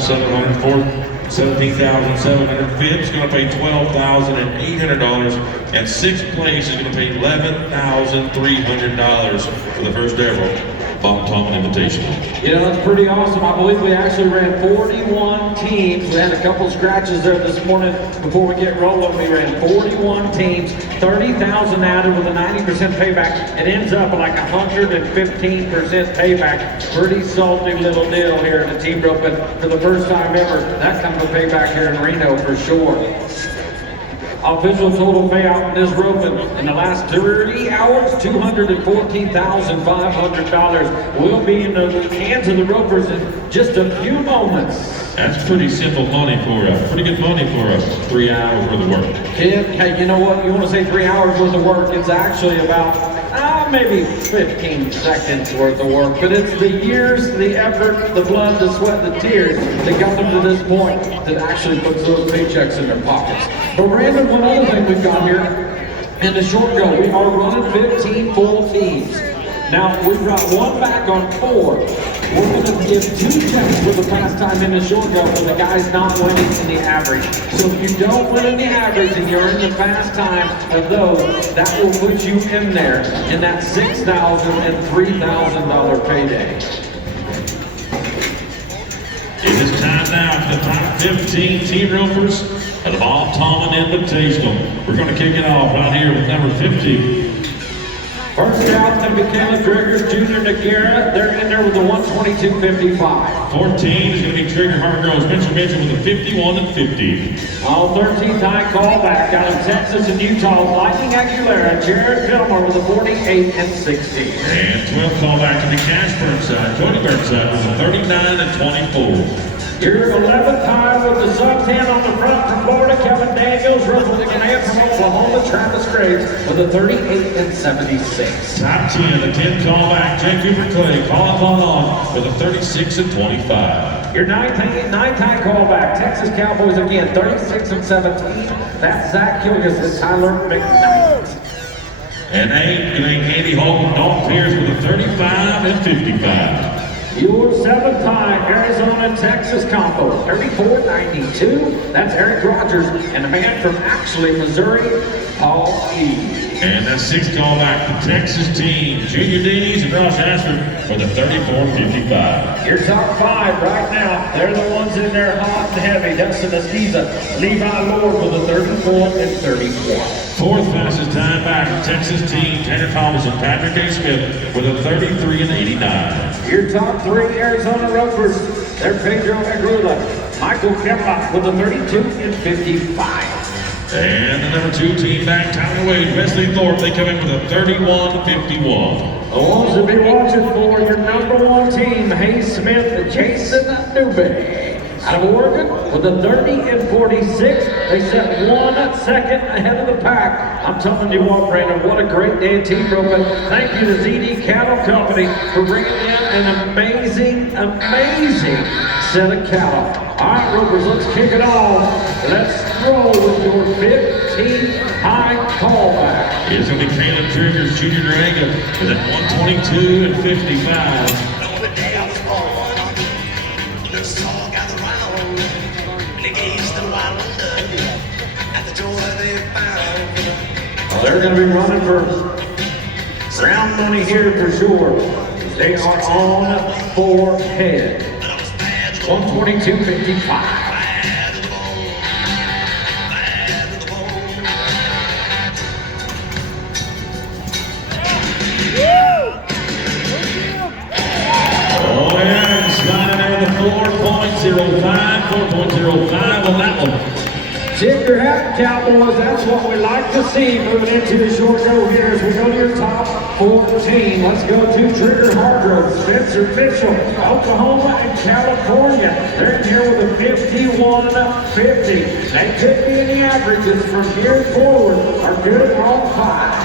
$17,700. Fourth, $17,700. Fifth is going to pay $12,800. And sixth place is going to pay $11,300 for the first ever Bob Tallman Invitational. Yeah, that's pretty awesome. I believe we actually ran 41 teams. We had a couple scratches there this morning before we get rolling. We ran 41 teams, 30,000 added with a 90% payback. It ends up like 115% payback. Pretty salty little deal here in the team roping for the first time ever. That kind of a payback here in Reno for sure. Official total payout in this roping in the last 30 hours, $214,500 will be in the hands of the ropers in just a few moments. That's pretty simple money for us. Pretty good money for us. 3 hours worth of work. Kid, hey, you know what? You want to say 3 hours worth of work? It's actually about maybe 15 seconds worth of work, but it's the years, the effort, the blood, the sweat, the tears that got them to this point that actually puts those paychecks in their pockets. But Brandon, one other thing we've got here in the short go, we are running 15 full teams. Now, we've got one back on 4. We're going to give 2 checks for the fast time in the short go for the guys not winning in the average. So if you don't win in the average and you're in the fast time of those, that will put you in there in that $6,000 and $3,000 payday. It is time now for the top 15 team ropers of the Bob Tallman Invitational. We're going to kick it off right here with number 50. First out is going to be Caleb Driggers, Junior Nagara. They're in there with the 122.55. 14 is going to be Trigger Hargroves, Mitchell with a 51 and 50. All 13th high callback out of Texas and Utah, Lightning Aguilera, Jared Fillmore with a 48 and 60. And 12th callback to be Cash Burnside, Cody Burnside with a 39 and 24. Your 11th high with the sub-10 on the front from Florida, Kevin Daniels, Rosalie from Oklahoma, Travis Graves with a 38 and 76. Top 10, the 10 callback, Jake Cooper Clay, Colin Vaughn with a 36 and 25. Your 9th high callback, Texas Cowboys again, 36 and 17. That's Zach Kilgus and Tyler McKnight. And 8, getting Andy Hogan, Dalton Pierce with a 35 and 55. Your 7th high, Arizona, Texas combo, 34.92. That's Eric Rogers and a man from actually Missouri, Paul E. And that 6th callback, the Texas team, Junior Dees and Ross Ashford for the 34.55. Your top 5 right now, they're the ones in there hot and heavy. Dustin Estiza, Levi Lord with a 34 and 34. 4th fastest time back, Texas team, Tanner Thomas and Patrick A. Smith with a 33 and 89. Your top 3 Arizona ropers, they're Pedro Agrula, Michael Kemlock with a 32 and 55. And the number 2 team back, Tyler Wade, Wesley Thorpe, they come in with a 31 and 51. The ones to be watching for your number 1 team, Hayes Smith and Jason Newby. Out of Oregon with a 30 and 46. They set 1 second ahead of the pack. I'm telling you what, Brandon, what a great day of team roping. Thank you to ZD Cattle Company for bringing in an amazing set of cattle. All right, ropers, let's kick it off. Let's roll with your 15 high callback. It's going to be Caleb Triggers, Junior Durango with a 122 and 55. They're going to be running for round money here for sure. They are on 4 head. 122.55. Oh yeah, sliding there with a 4.05 on that one. Tip your hat, Cowboys. That's what we like to see moving into the short go here as we go to your top 14. Let's go to Trigger Hargrove, Spencer Mitchell, Oklahoma and California. They're in here with a 51.50. They could be in the averages from here forward. Are good on 5.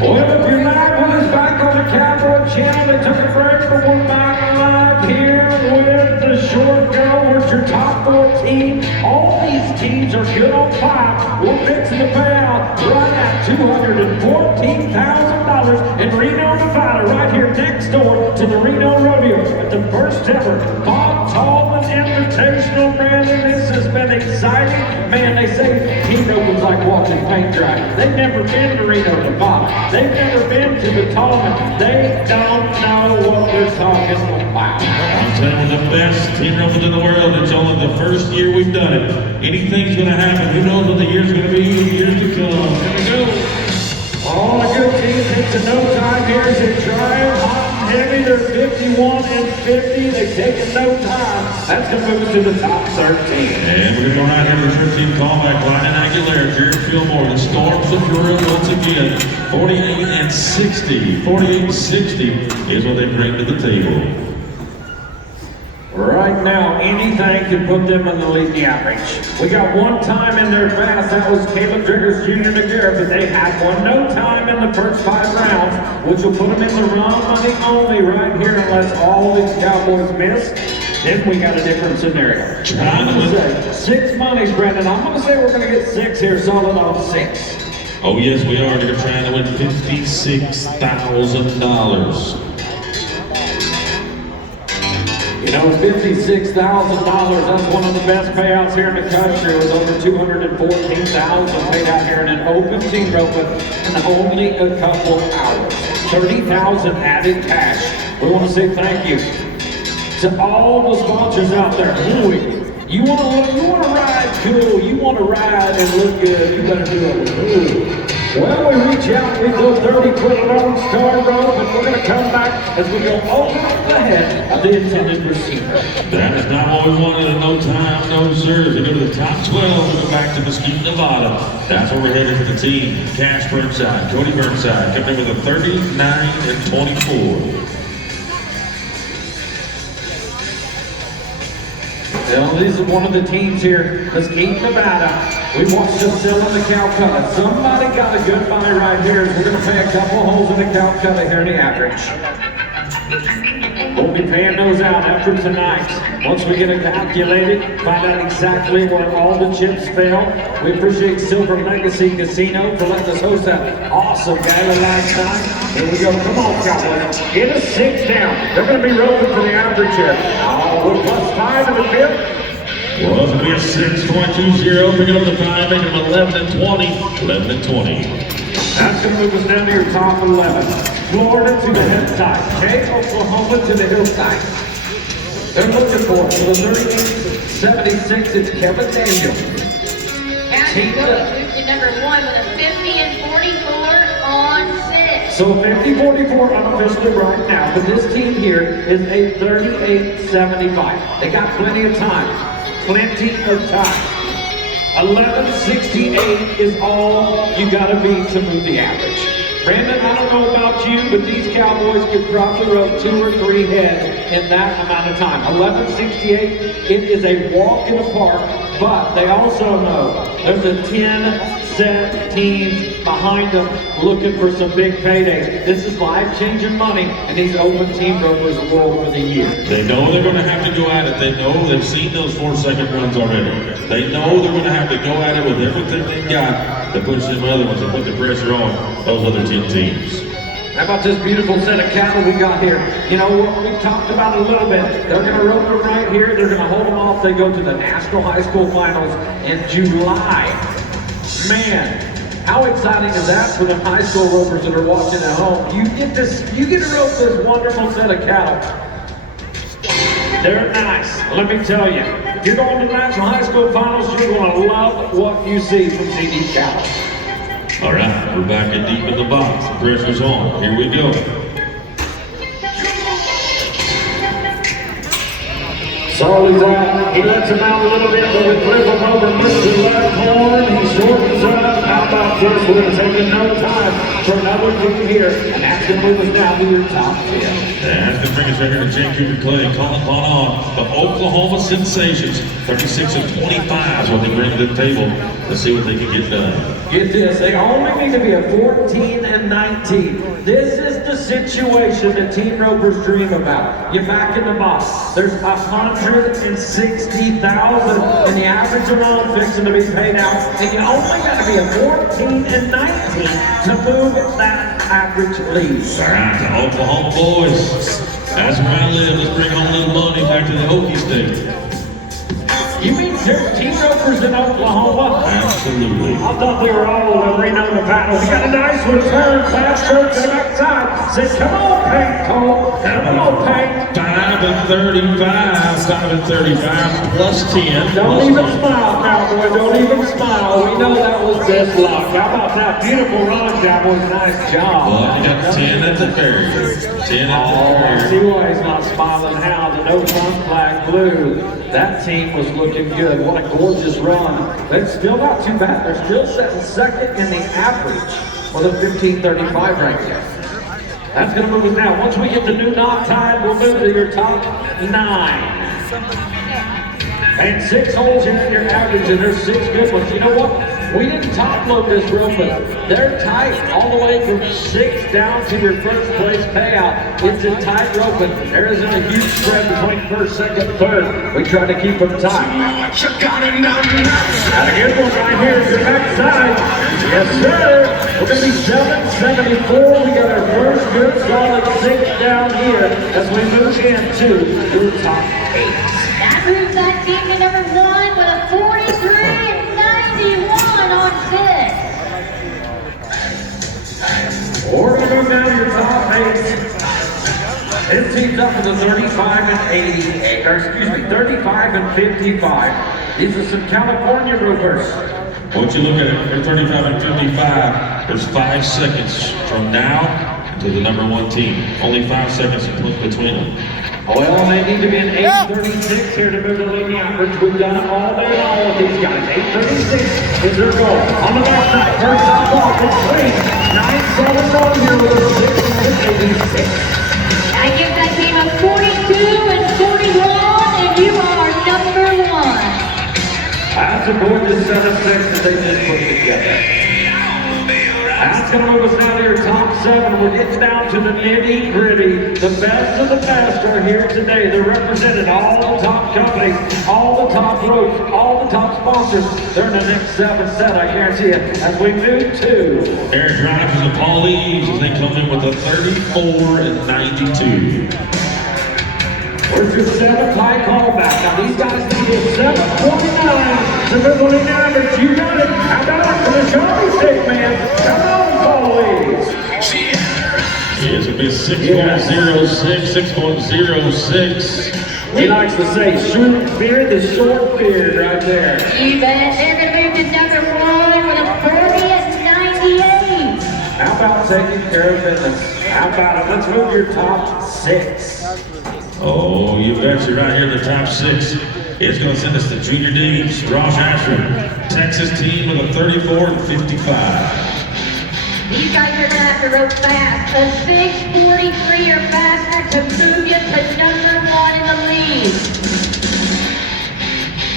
Well, if you're live with us back on the Cowboy channel, they took a break, but we're back live here with the short go with your top 14. All these teams are good on 5. We're fixing to pay out right at $214,000 in Reno, Nevada, right here next door to the Reno Rodeo at the first ever Bob Tallman Invitational. Brandon, this has been exciting. Man, they say Team Ropin's like watching paint dry. They've never been to Reno, Nevada. They've never been to the Tallman. They don't know what they're talking about. I'm telling you, the best Team Ropin in the world. It's only the first year we've done it. Anything's going to happen. Who knows what the year's going to be in years to come. Here we go. All the good teams into no time here. They're trying hot and heavy. They're 51 and 50. They've taken no time. That's going to move us to the top 13. And we're going to go right here to the 13 callback. Ryan Aguilera, Jared Fillmore, the Storms of Peru once again. 48 and 60. 48 and 60 is what they bring to the table. Right now, anything can put them in the lead in the average. We got one time in there fast. That was Caleb Driggers Jr. Niagara, but they had one no time in the first 5 rounds, which will put them in the run money only right here unless all these Cowboys miss. Then we got a different scenario. I'm going to say 6 monies, Brandon. I'm going to say we're going to get 6 here, solid on 6. Oh, yes, we are. They're trying to win $56,000. You know, $56,000, that's one of the best payouts here in the country, with over $214,000 paid out here in an open Team Ropin in only a couple hours. $30,000 added cash. We want to say thank you to all the sponsors out there. Ooh, you want to ride cool, you want to ride and look good, you better do it. Ooh. Well, we reach out, we go 30-foot Lone Star rope, and we're going to come back as we go over the head of the intended receiver. That is not what we wanted. No time, no serves. We go to the top 12. We go back to Mesquite, Nevada. That's where we're headed for the team. Cash Burnside, Cody Burnside, coming in with a 39 and 24. Well, this is one of the teams here, Mesquite, Nevada. We watched them selling the Calcutta. Somebody got a good buy right here. We're going to pay a couple holes in the Calcutta here in the average. We'll be paying those out after tonight. Once we get it calculated, find out exactly where all the chips fell. We appreciate Silver Legacy Casino for letting us host that awesome gala last night. Here we go. Come on, Cowboys. Get us 6 down. They're going to be rolling for the average here. Oh, we're +5 in the fifth. Well, it's going to be a 6.20. Picking up the 5, making them 11 and 20. 11 and 20. That's going to move us down to your top 11. Florida to the head side. Okay, Oklahoma to the hillside. They're looking for the 38-76. It's Kevin Daniel. County Road moved to number 1 with a 50 and 44 on 6. So 50-44 unofficially right now, but this team here is a 38-75. They got plenty of time. Plenty of time. 1168 is all you gotta be to move the average. Brandon, I don't know about you, but these Cowboys could probably rope 2 or 3 heads in that amount of time. 1168, it is a walk in the park, but they also know there's a 10 set teams behind them looking for some big paydays. This is life-changing money, and these open Team Ropers will for the year. They know they're going to have to go at it. They know they've seen those 4-second runs already. They know they're going to have to go at it with everything they've got to push them other ones and put the pressure on those other 10 teams. How about this beautiful set of cattle we got here? You know what we talked about a little bit. They're going to rope them right here. They're going to hold them off. They go to the National High School Finals in July. Man, how exciting is that for the high school ropers that are watching at home? You get to rope this wonderful set of cattle. They're nice. Let me tell you, if you're going to the National High School Finals, you're going to love what you see from CD cattle. All right, we're back in deep in the box. The pressure's on. Here we go. Sully's out. He lets him out a little bit, but we flip him over, puts the left horn. He shortens up. How about this? We're going to take no time for another team here, and that's going to move us down to your top 10. That's the bring us right here to Jake Cooper Clay, calling upon on the Oklahoma Sensations. 36 and 25 is what they bring to the table. Let's see what they can get done. Get this, they only need to be a 14 and 19. This is the situation that Team Ropers dream about. You're back in the box. There's 160,000 in the average alone fixing to be paid out, and you only got to be a 14 and 19 to move that average lead. All right, the Oklahoma boys. That's where I live. Let's bring home a little money back to the Hokie State. You mean there's team ropers in Oklahoma? Absolutely. I thought we were all in Reno, Nevada. We got a nice return. Fast shirt to the backside. Said, come on, Pink Cole. Come on, Pink. 5 and 35. 5 and 35 plus 10. Don't even smile, Cowboy. Don't even smile. We know that was best luck. How about that? Beautiful run, Cowboy. Nice job. Well, you got 10 at the barrier. 10 at the I barrier. see why he's not smiling now. The no fun flag blew. That team was looking good. What a gorgeous run. They're still not too bad. They're still setting second in the average with a 15:35 ranking. That's going to move us now. Once we get the new knot tied, we'll move to your top 9. And 6 holes in your average, and there's 6 good ones. You know what? We didn't top load this rope, but they're tight all the way from 6 down to your first place payout. It's a tight rope, and there isn't a huge spread between first, second, third. We try to keep them tight. Got a good one right here to the backside. Yes, sir. We're going to be 774. We got our first good solid 6 down here as we move into the top 8. That moves that team to number 1 with a 43 and 91 on 6. We're going to move down to your top 8. This team's up to the 35 and 88, or excuse me, 35 and 55. These are some California ropers. Once you look at it, for 35 and 55, there's 5 seconds from now to the number 1 team. Only 5 seconds between them. Well, they need to be an 8:36 here to move the league average. We've done it all day long with these guys. 8:36 is their goal. On the backside, first top off, it's 3-9-7 here with a 6-86. I give that team a 42 and 41, and you are number 1. That's a gorgeous set of 6 that they just put together. That's going to move us down to your top 7. We're getting down to the nitty gritty. The best of the best are here today. They're representing all the top companies, all the top ropes, all the top sponsors. They're in the next 7 set, I guarantee you, as we move to Eric Grimes and Paul Eves as they come in with a 34 and 92. where's your 7th high callback? Now these guys need a 7:49 to move on the average. You got it. How about it for the Johnny Stick Man? Come on, Paul Eves. Yes, it'll be 6.06, 6.06. He likes to say, short beard is short beard right there. You bet. They're going to move to number 1 with a 40 and 98. How about taking care of business? How about it? Let's move your top 6. Oh, you bet you're right here in the top 6. It's going to send us to Junior Deems, Ross Ashford, Texas team with a 34 and 55. These guys are going to have to rope fast. A 6:43 or faster to move you to number 1 in the league.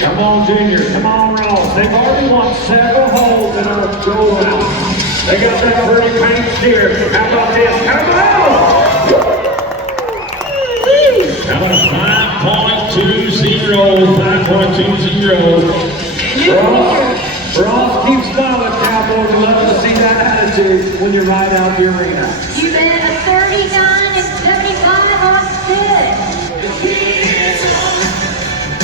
Come on, Junior. Come on, Ross. They've already won several holes in our go-around. They got that pretty paint steer. How about this? Come on! How about a 5.20, 5.20. Ross, keep smiling, Cowboys. Love to see that attitude when you ride out the arena. You bet. A 39 and 75 on 6.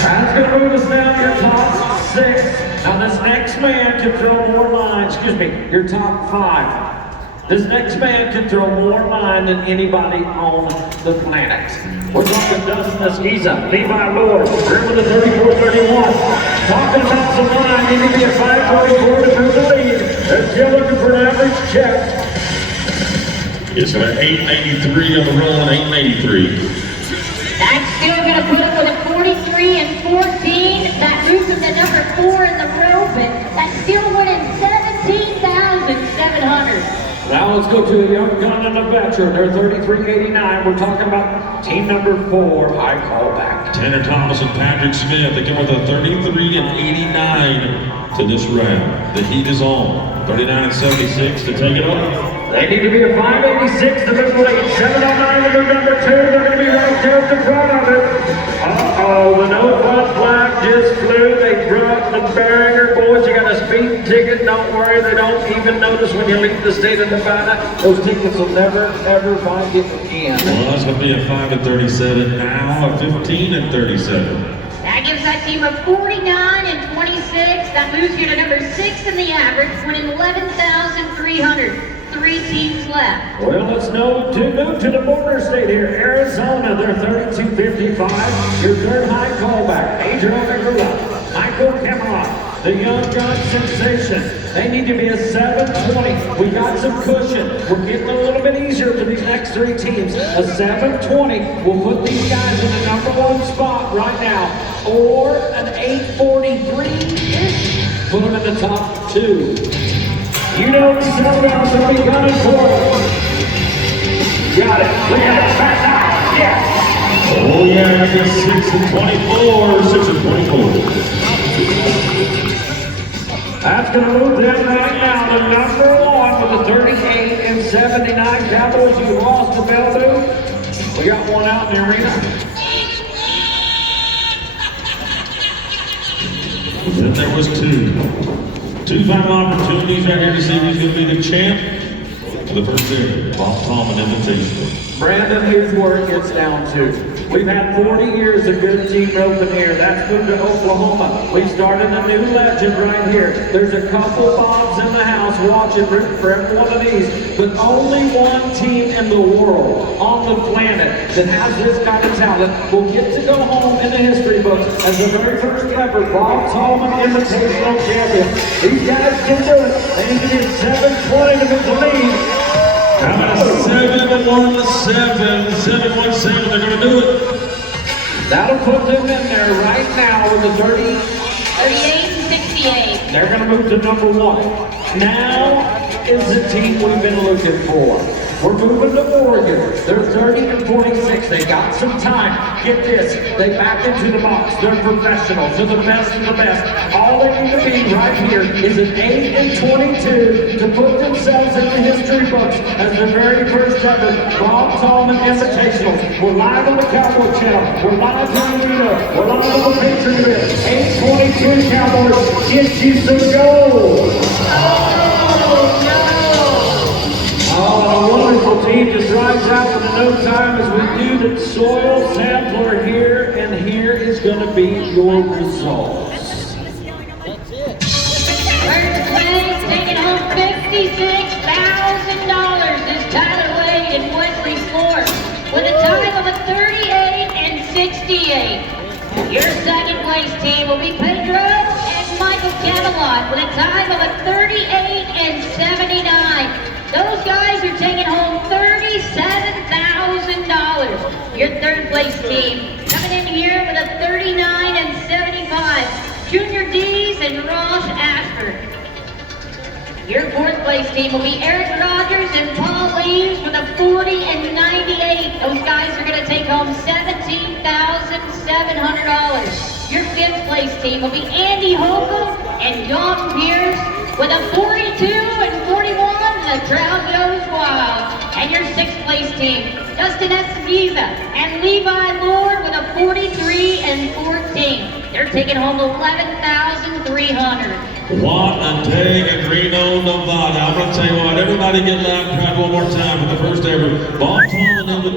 That's going to move us down to your top 6. Now this next man can throw more lines. Excuse me, your top 5. This next man can throw more line than anybody on the planet. We're talking Dustin Esquiza, Levi Lord, remember the 34-31. Talking about some line, need to be a 5.44 to move the lead. They're still looking for an average check. It's an 883 on the roll and 883. That's still going to put him with a 43 and 14. That moves him to number 4 in the rope, and that's still winning 17,700. Now let's go to a young gun and a veteran. They're 33-89. We're talking about team number 4, high callback. Tanner Thomas and Patrick Smith, they come with a 33 and 89 to this round. The heat is on. 39 and 76 to take it up. They need to be a 586 to move late. 709 to move number 2. They're going to be right there at the front of it. Uh-oh, the no fun flag just flew. They brought the barrier. Boys, you got a speeding ticket. Don't worry, they don't even notice when you leave the state of Nevada. Those tickets will never, ever find you again. Well, that's going to be a 5 and 37 now, a 15 and 37. That gives that team a 49 and 26. That moves you to number 6 in the average, winning 11,300. 3 teams left. Well, let's move to the border state here. Arizona, they're 32.55. Your third high callback, Adrian O'Megula, Michael Camelot, the young gun sensation. They need to be a 720. We got some cushion. We're getting a little bit easier for these next 3 teams. A 720 will put these guys in the number 1 spot right now. Or an 843-ish. Put them in the top 2. You know the showdown's going to be coming for us. Got it. Look at it. Back out. Yes. Oh yeah, I guess 6 and 24, 6 and 24. That's going to move them right now to number 1 with the 38 and 79 Cowboys. You lost to Bellevue. We got one out in the arena. Then there was 2. 2 final opportunities right here to see who's going to be the champ for the first ever Bob Tallman Invitational. Brandon, here's where it gets down to. We've had 40 years of good team roping here. That's moved to Oklahoma. We've started a new legend right here. There's a couple Bobs in the house watching for every one of these, but only one team in the world, on the planet, that has this kind of talent will get to go home in the history books as the very first ever Bob Tallman Invitational champion. These guys can do it. They need to be 720 to get the lead. How about 7-1-7, 7-1-7, they're going to do it. That'll put them in there right now with the 38 and 68. They're going to move to number 1. Now is the team we've been looking for. We're moving to Oregon. They're 30 and 46. They got some time. Get this. They back into the box. They're professionals. They're the best of the best. All they need to be right here is an 8 and 22 to put themselves in the history books as the very first ever Bob Tallman Invitational. We're live on the Cowboy Channel. We're live on the Arena. We're live on the Patriot. 822 Cowboys. Get you some gold. Oh, a wonderful team just drives out with no time as we do the soil sampler here, and here is going to be your results. First place, taking home $56,000 is Tyler Wade and Wesley Sport with a time of a 38 and 68. Your second place team will be Pedro and Michael Camelot with a time of a 38 and 79. Those guys are taking home $37,000. Your third place team coming in here with a 39 and 75. Junior Dees and Ross Ashford. Your fourth place team will be Eric Rogers and Paul Leaves with a 40 and 98. Those guys are going to take home $17,700. Your fifth place team will be Andy Holcomb and John Pierce with a 42 and 41. The crowd goes wild. And your sixth place team, Justin Esquiza and Levi Lord with a 43 and 14. They're taking home $11,300. What a day in Reno, Nevada. I'm going to tell you what, everybody get loud and proud one more time for the first ever Bob Tallman